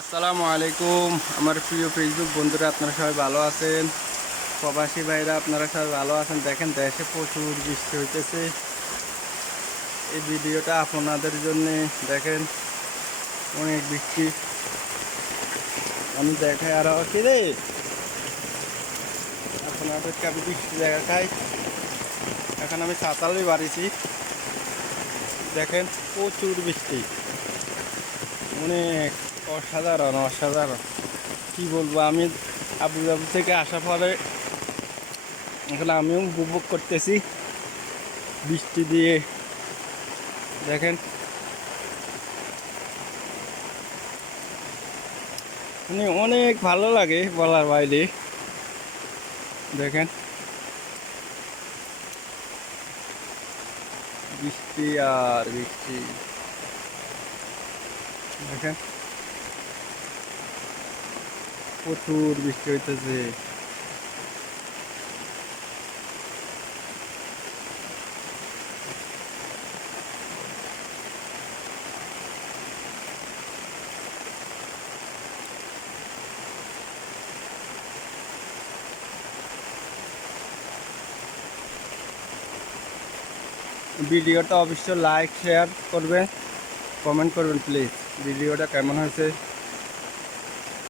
আসসালামু আলাইকুম। আমার প্রিয় ফেসবুক বন্ধুরা, আপনারা সবাই ভালো আছেন? প্রবাসী ভাইরা, আপনারা সবাই ভালো আছেন? দেখেন, দেশে প্রচুর বৃষ্টি হইতেছে। এই ভিডিওটা আপনাদের জন্য, দেখেন, অনেক বৃষ্টি। আমি দেখাই আর, কি রে? আপনাদেরকে আমি বৃষ্টি দেখা খাই। এখন আমি সাঁতালে বাড়িছি। দেখেন, প্রচুর বৃষ্টি। অনেক অসাধারণ অসাধারণ। কি বলব, আমি আবু আবু থেকে আসা পরে এখন আমিও উপভোগ করতেছি। বৃষ্টি দিয়ে, দেখেন। মানে অনেক ভালো লাগে বলার বাইরে। দেখেন। বৃষ্টি আর বৃষ্টি। দেখেন। প্রচুর বৃষ্টি হইতেছে। ভিডিওটা অবশ্যই লাইক শেয়ার করবেন কমেন্ট করবেন প্লিজ ভিডিওটা কেমন হয়েছে?